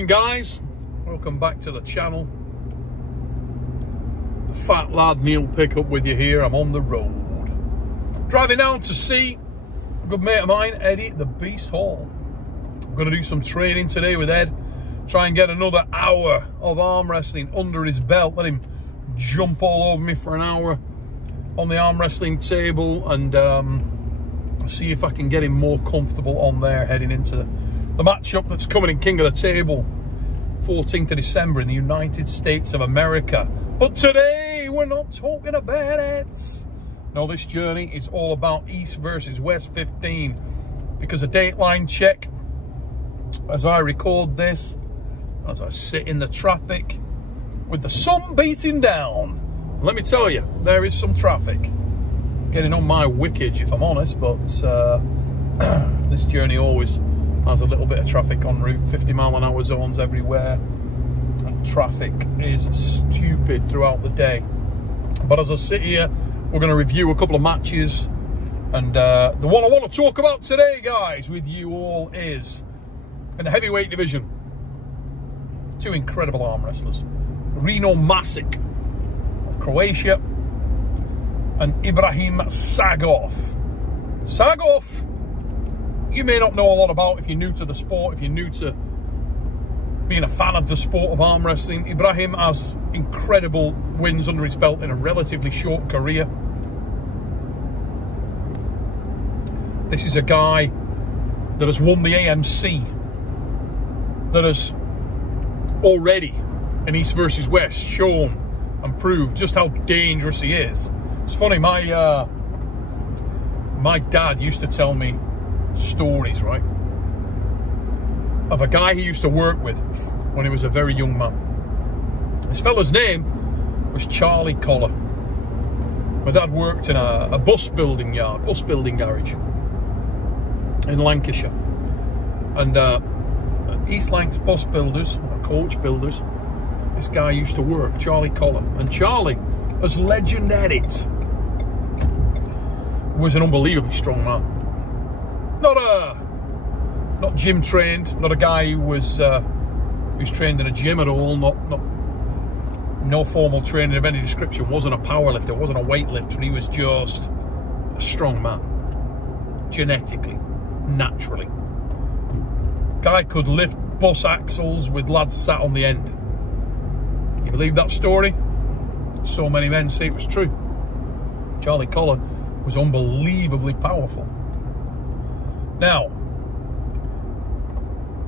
morning, guys. Welcome back to the channel. The Fat Lad Meal Pickup with you here. I'm on the road. Driving down to see a good mate of mine, Eddie the Beast Hall. I'm going to do some training today with Ed. Try and get another hour of arm wrestling under his belt. Let him jump all over me for an hour on the arm wrestling table, and see if I can get him more comfortable on there heading into the matchup that's coming in King of the Table, 14th of December in the United States of America. But today we're not talking about it. No, this journey is all about East versus West 15, because a dateline check as I record this, as I sit in the traffic with the sun beating down. Let me tell you, there is some traffic getting on my wickage, if I'm honest, but this journey always has a little bit of traffic en route. 50-mile-an-hour zones everywhere, and traffic is stupid throughout the day. But as I sit here, we're going to review a couple of matches, and the one I want to talk about today, guys, with you all is in the heavyweight division. Two incredible arm wrestlers, RINO MASIC of Croatia and IBRAHIM Sagov. Sagov, you may not know a lot about if you're new to the sport, if you're new to being a fan of the sport of arm wrestling. IBRAHIM has incredible wins under his belt in a relatively short career. This is a guy that has won the AMC, that has already in East versus West shown and proved just how dangerous he is. It's funny, my dad used to tell me stories, right, of a guy he used to work with when he was a very young man. This fella's name was Charlie Collar. My dad worked in a bus building garage in Lancashire, and East Lancs bus builders, or coach builders, this guy used to work, Charlie Collar. And Charlie, as legend at it, was an unbelievably strong man. Not gym trained, not a guy who was who's trained in a gym at all, no formal training of any description, wasn't a power lifter, wasn't a weightlifter. He was just a strong man, genetically, naturally. Guy could lift bus axles with lads sat on the end. You believe that story? So many men say it was true. Charlie Collar was unbelievably powerful. Now,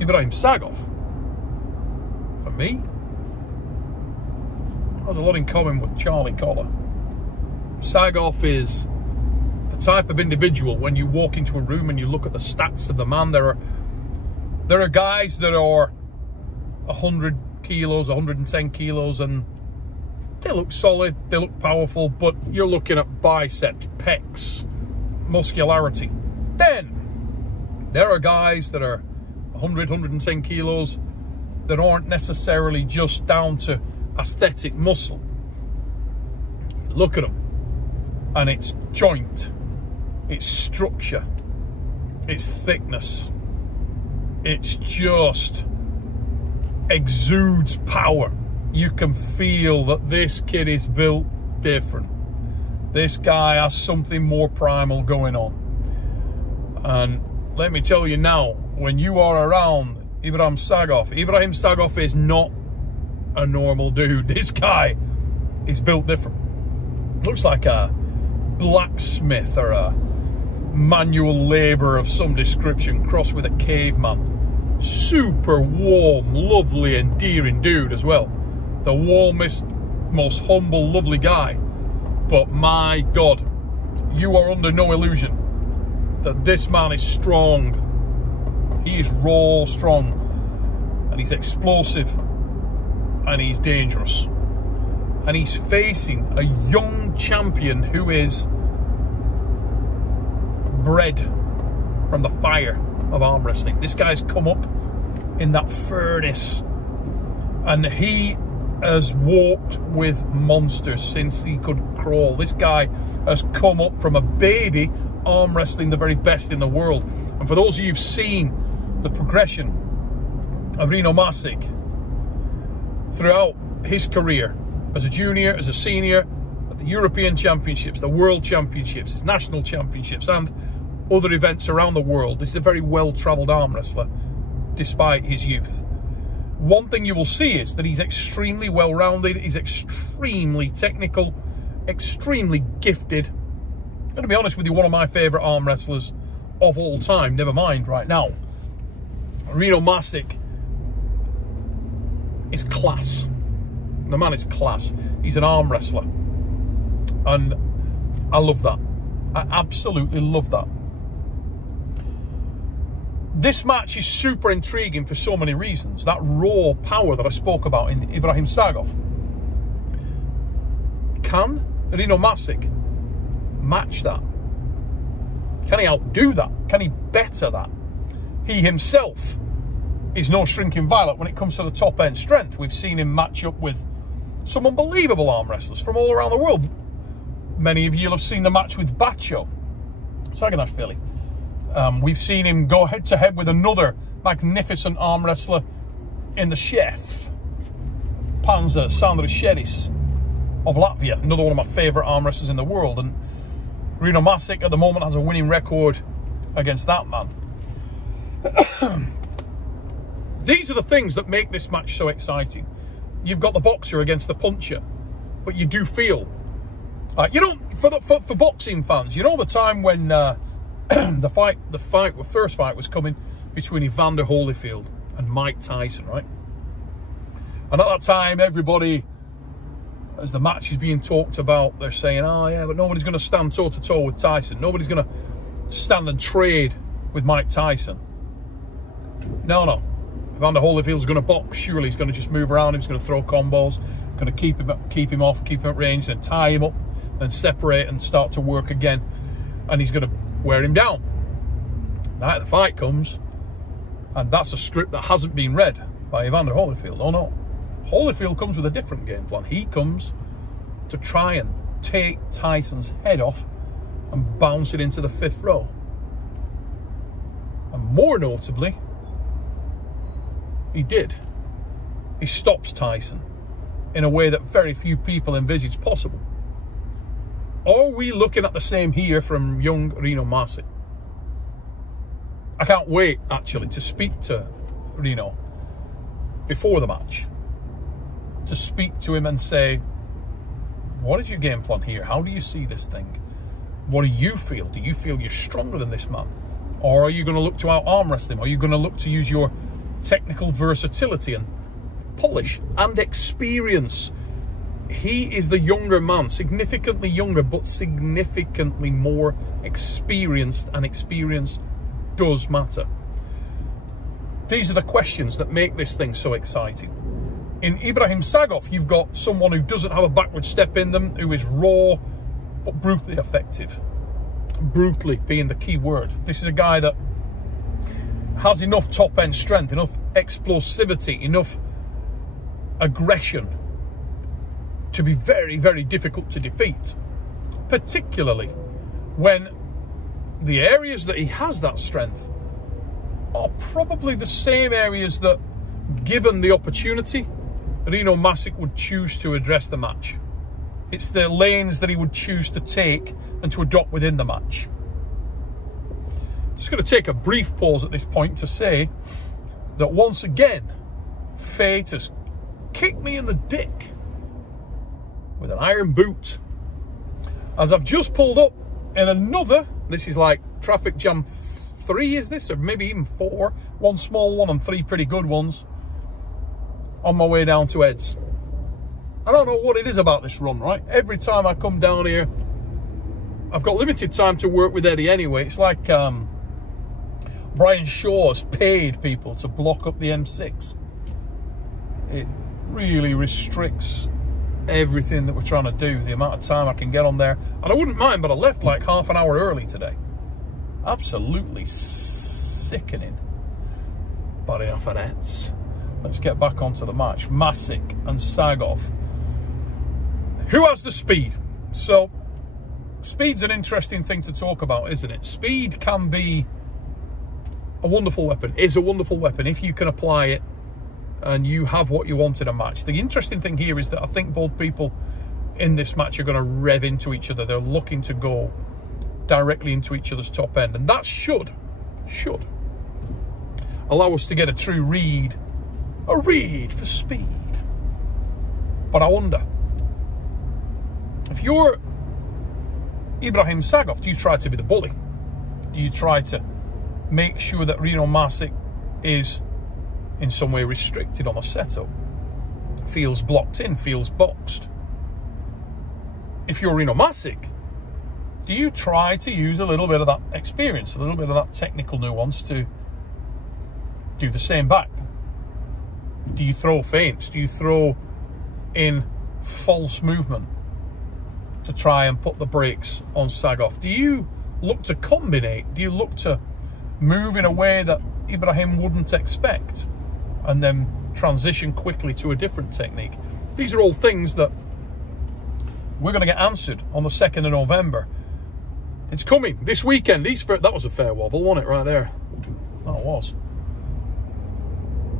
IBRAHIM Sagov, for me, has a lot in common with Charlie Collar. Sagov is the type of individual, when you walk into a room and you look at the stats of the man, there are guys that are 100 kilos, 110 kilos, and they look solid, they look powerful, but you're looking at biceps, pecs, muscularity. Then there are guys that are 100, 110 kilos that aren't necessarily just down to aesthetic muscle. You look at them and it's joint, it's structure, it's thickness. It's just exudes power. You can feel that this kid is built different. This guy has something more primal going on. And let me tell you now, when you are around IBRAHIM Sagov is not a normal dude. This guy is built different. Looks like a blacksmith or a manual labor of some description crossed with a caveman. Super warm, lovely, endearing dude as well. The warmest, most humble, lovely guy. But my God, you are under no illusion that this man is strong. He is raw strong, and he's explosive, and he's dangerous. And he's facing a young champion who is bred from the fire of arm wrestling. This guy's come up in that furnace, and he has walked with monsters since he could crawl. This guy has come up from a baby arm wrestling the very best in the world. And for those of you who've seen the progression of RINO MASIC throughout his career as a junior, as a senior, at the European Championships, the World Championships, his national championships, and other events around the world. This is a very well-travelled arm wrestler, despite his youth. One thing you will see is that he's extremely well-rounded, he's extremely technical, extremely gifted. I'm going to be honest with you, one of my favourite arm wrestlers of all time, never mind right now. RINO MASIC is class. The man is class. He's an arm wrestler. And I love that. I absolutely love that. This match is super intriguing for so many reasons. That raw power that I spoke about in IBRAHIM SAGOV. Can RINO MASIC match that? Can he outdo that? Can he better that? He himself is no shrinking violet when it comes to the top end strength. We've seen him match up with some unbelievable arm wrestlers from all around the world. Many of you will have seen the match with Bacho, Saginash Philly. We've seen him go head to head with another magnificent arm wrestler in the Chef, Panzer Sandrishedis of Latvia, another one of my favourite arm wrestlers in the world. And RINO MASIC at the moment has a winning record against that man. These are the things that make this match so exciting. You've got the boxer against the puncher, but you do feel, you know, for boxing fans, you know the time when the first fight was coming between Evander Holyfield and Mike Tyson, right? And at that time, everybody, as the match is being talked about, they're saying, oh yeah, but nobody's going to stand toe-to-toe with Tyson. Nobody's going to stand and trade with Mike Tyson. No. Evander Holyfield's going to box, surely. He's going to just move around him, he's going to throw combos, going to keep him off, keep him at range, then tie him up, then separate and start to work again. And he's going to wear him down. Now the fight comes, and that's a script that hasn't been read by Evander Holyfield. Oh no. Holyfield comes with a different game plan. He comes to try and take Tyson's head off and bounce it into the 5th row. And more notably, he did. He stops Tyson in a way that very few people envisage possible. Are we looking at the same here from young RINO MASIC? I can't wait, actually, to speak to RINO before the match. To speak to him and say, what is your game plan here? How do you see this thing? What do you feel? Do you feel you're stronger than this man? Or are you going to look to out-arm wrestle him? Are you going to look to use your technical versatility and polish and experience? He is the younger man, significantly younger, but significantly more experienced, and experience does matter. These are the questions that make this thing so exciting. In IBRAHIM SAGOV, you've got someone who doesn't have a backward step in them, who is raw, but brutally effective. Brutally being the key word. This is a guy that has enough top-end strength, enough explosivity, enough aggression to be very, very difficult to defeat. Particularly when the areas that he has that strength are probably the same areas that, given the opportunity, RINO MASIC would choose to address the match. It's the lanes that he would choose to take and to adopt within the match. Just going to take a brief pause at this point to say that once again, fate has kicked me in the dick with an iron boot, as I've just pulled up in another, this is like traffic jam 3, is this, or maybe even 4, 1 small one and 3 pretty good ones, on my way down to Ed's. I don't know what it is about this run, right? Every time I come down here, I've got limited time to work with Eddie anyway. It's like Brian Shaw's paid people to block up the M6. It really restricts everything that we're trying to do, the amount of time I can get on there. And I wouldn't mind, but I left like half an hour early today. Absolutely sickening. But enough of that. Let's get back onto the match. MASIC and Sagov. Who has the speed? So, speed's an interesting thing to talk about, isn't it? Speed can be a wonderful weapon, is a wonderful weapon if you can apply it and you have what you want in a match. The interesting thing here is that I think both people in this match are going to rev into each other. They're looking to go directly into each other's top end, and that should allow us to get a true read, a read for speed. But I wonder, if you're IBRAHIM Sagov, do you try to be the bully? Do you try to make sure that RINO MASIC is in some way restricted on the setup, feels blocked in, feels boxed? If you're RINO MASIC, do you try to use a little bit of that experience, a little bit of that technical nuance to do the same back? Do you throw feints? Do you throw in false movement to try and put the brakes on Sagov? Do you look to combinate? Do you look to move in a way that IBRAHIM wouldn't expect and then transition quickly to a different technique? These are all things that we're going to get answered on the 2nd of November. It's coming this weekend. That was a fair wobble, wasn't it, right there? That was.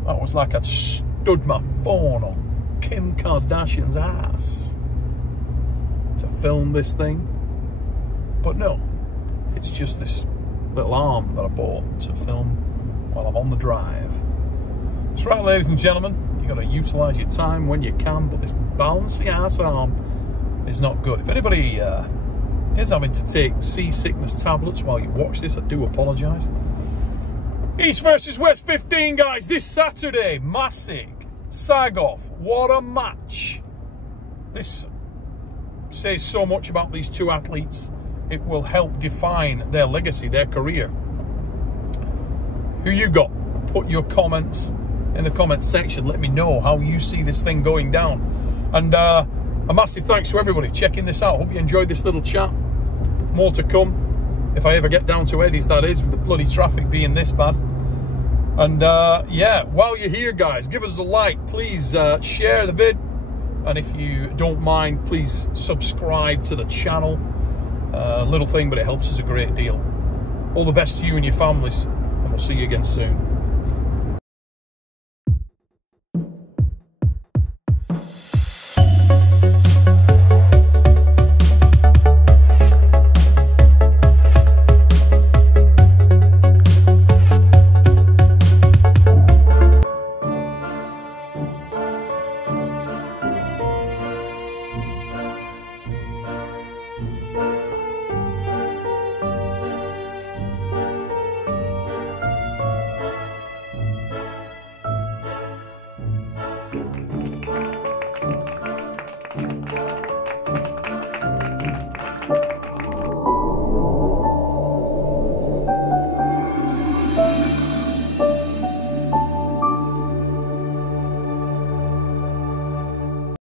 That was like I'd stood my phone on Kim Kardashian's ass to film this thing. But no, it's just this little arm that I bought to film while I'm on the drive. That's right, ladies and gentlemen. You got to utilise your time when you can, but this bouncy ass arm is not good. If anybody is having to take seasickness tablets while you watch this, I do apologise. East versus West 15, guys, this Saturday. Masic, Sagov, what a match. This says so much about these two athletes. It will help define their legacy, their career. Who you got? Put your comments in the comment section. Let me know how you see this thing going down. And a massive thanks to everybody checking this out. Hope you enjoyed this little chat. More to come, if I ever get down to Eddie's, that is, with the bloody traffic being this bad. And yeah, while you're here, guys, give us a like. Please share the vid. And if you don't mind, please subscribe to the channel. Little thing, but it helps us a great deal. All the best to you and your families, and we'll see you again soon.